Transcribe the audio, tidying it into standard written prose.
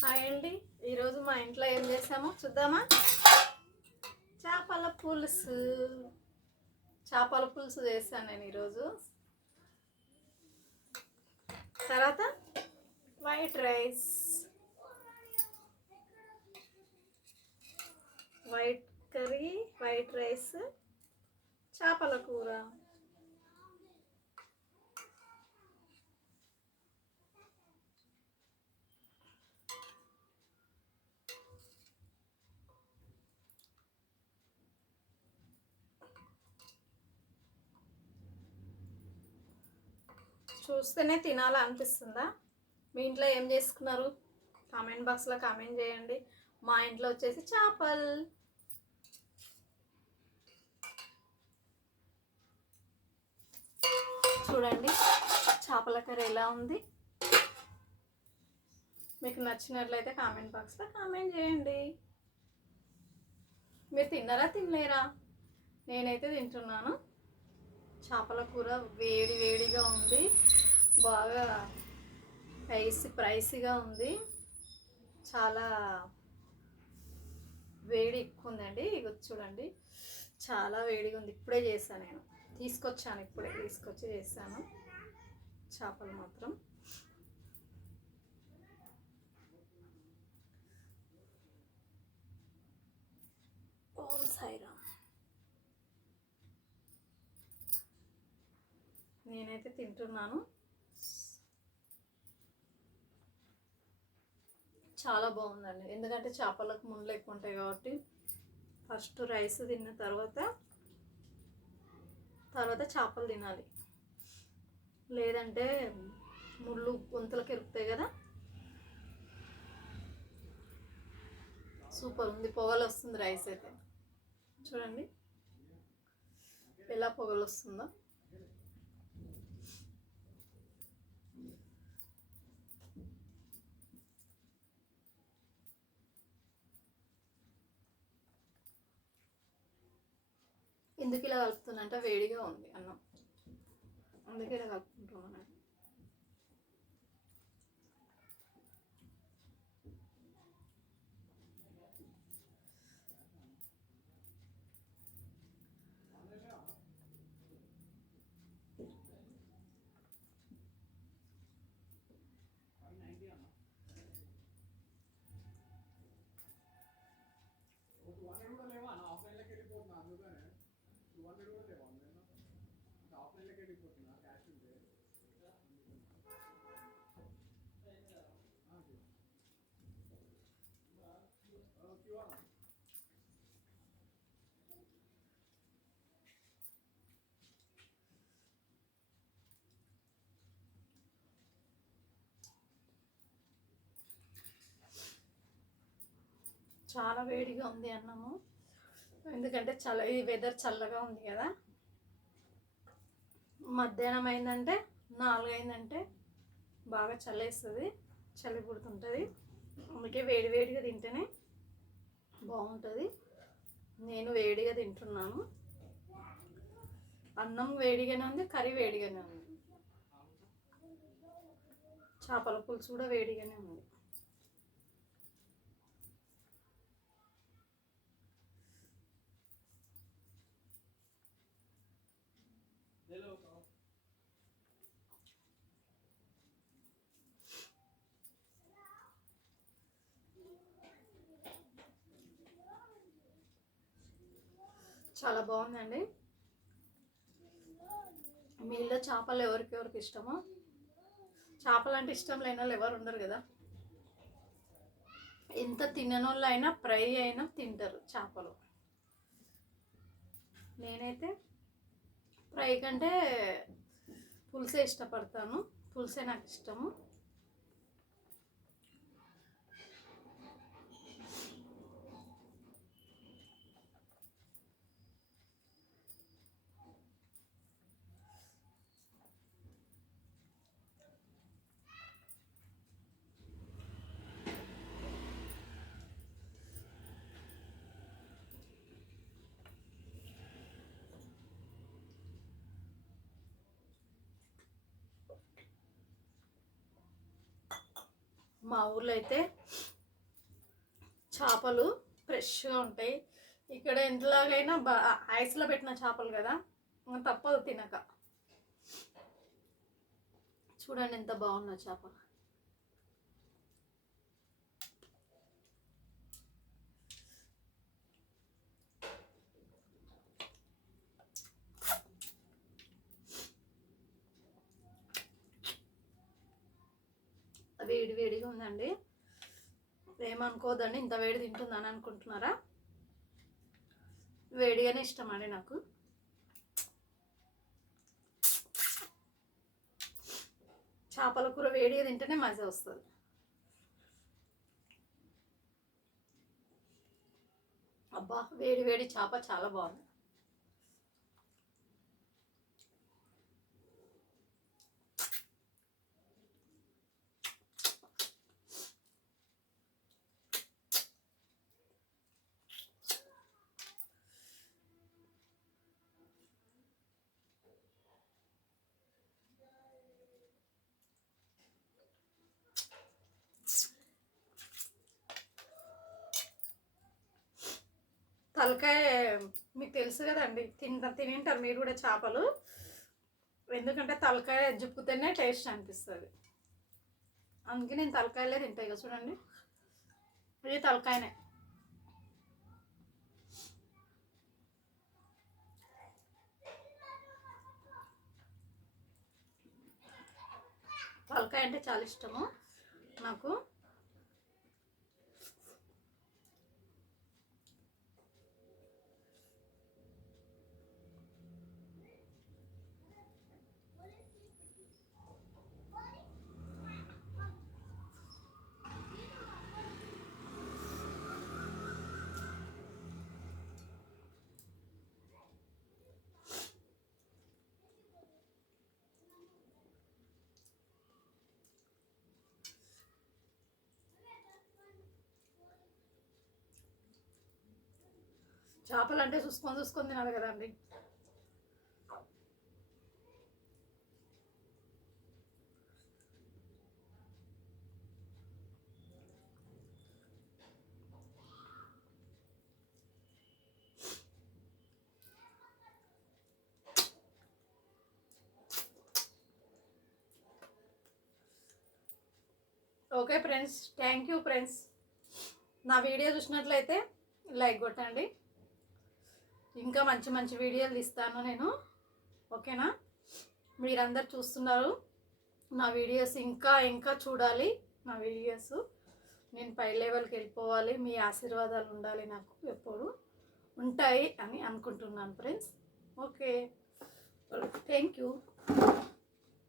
Hi అండి. ఈరోజు మా ఇంట్లో ఏం చేసామో చూద్దామా. చేపల పులుసు చేపల పులుసు చేశాను నేను ఈరోజు. తర్వాత white rice, white curry, white rice, చేపల కూర. చూస్తేనే తినాలా అనిపిస్తుందా? మీ ఇంట్లో ఏం చేసుకున్నారు? కామెంట్ బాక్స్లో కామెంట్ చేయండి. మా ఇంట్లో వచ్చేసి చేపలు. చూడండి చేపల కర్రీ ఎలా ఉంది. మీకు నచ్చినట్లయితే కామెంట్ బాక్స్లో కామెంట్ చేయండి. మీరు తిన్నారా తినలేరా? నేనైతే తింటున్నాను. చేపల కూర వేడి వేడిగా ఉంది, బాగా ప్రైసీగా ఉంది, చాలా వేడి ఎక్కువ ఉందండి. ఇక చూడండి చాలా వేడిగా ఉంది. ఇప్పుడే చేశాను, నేను ఇప్పుడే తీసుకొచ్చి చేశాను చేపలు మాత్రం. ఓ సాయిరామ్. నేనైతే తింటున్నాను. చాలా బాగుందండి, ఎందుకంటే చేపలకు ముళ్ళు ఎక్కువ ఉంటాయి కాబట్టి ఫస్ట్ రైస్ తిన్న తర్వాత చేపలు తినాలి, లేదంటే ముళ్ళు గొంతులకు ఎరుకుతాయి కదా. సూపర్ ఉంది, పొగలు వస్తుంది. రైస్ అయితే చూడండి ఎలా పొగలు వస్తుందో. ఎందుకు ఇలా కలుపుతున్నా అంటే వేడిగా ఉంది అన్నం, అందుకే ఇలా కలుపుకుంటున్నాను. చాలా వేడిగా ఉంది అన్నము, ఎందుకంటే ఈ వెదర్ చల్లగా ఉంది కదా. మధ్యాహ్నం అయిందంటే 4 అయిందంటే బాగా చల్లేస్తుంది, చలి పుడుతుంటుంది. అందుకే వేడిగా తింటేనే బాగుంటుంది. నేను వేడిగా తింటున్నాను. అన్నం వేడిగానే ఉంది, కర్రీ వేడిగానే ఉంది, చేపల పులుసు కూడా వేడిగానే ఉంది. చాలా బాగుందండి. మీలో చేపలు ఎవరికి ఇష్టమో, చేపలు అంటే ఇష్టం లేని వాళ్ళు ఎవరు ఉండరు కదా. ఎంత తిననోళ్ళు అయినా ఫ్రై అయినా తింటారు చేపలు. నేనైతే ఫ్రై కంటే పులుసే ఇష్టపడతాను, పులుసే నాకు ఇష్టము. మా ఊర్లో అయితే చేపలు ఫ్రెష్గా ఉంటాయి. ఇక్కడ ఎంతలాగైనా ఐస్లో పెట్టిన చేపలు కదా, తప్పదు తినక. చూడండి ఎంత బాగున్నా చేప. వేడి వేడిగా ఉందండి. ఏమనుకోదండి, ఇంత వేడి తింటుందని అనుకుంటున్నారా? వేడిగానే ఇష్టం అండి నాకు. చేపల కూర వేడిగా తింటేనే మజా వస్తుంది. అబ్బా, వేడి వేడి చేప చాలా బాగుంది. తలకాయ మీకు తెలుసు కదండి, తినింటారు మీరు కూడా చేపలు. ఎందుకంటే తలకాయ జుప్పుతేనే టేస్ట్ అనిపిస్తుంది. అందుకే నేను తలకాయలే తింటాయి కదా. చూడండి, ఇది తలకాయనే. తలకాయ అంటే చాలా ఇష్టము నాకు. చేపలు అంటే చూసుకొని తినాలి కదండి. Okay friends, thank you friends. నా వీడియో చూసినట్లయితే లైక్ కొట్టండి. ఇంకా మంచి మంచి వీడియోలు ఇస్తాను నేను. ఓకేనా? మీరందరు చూస్తున్నారు నా వీడియోస్, ఇంకా ఇంకా చూడాలి నా వీడియోస్. నేను పై లెవెల్కి వెళ్ళిపోవాలి. మీ ఆశీర్వాదాలు ఉండాలి నాకు, ఎప్పుడు ఉంటాయి అని అనుకుంటున్నాను ఫ్రెండ్స్. Okay, thank you.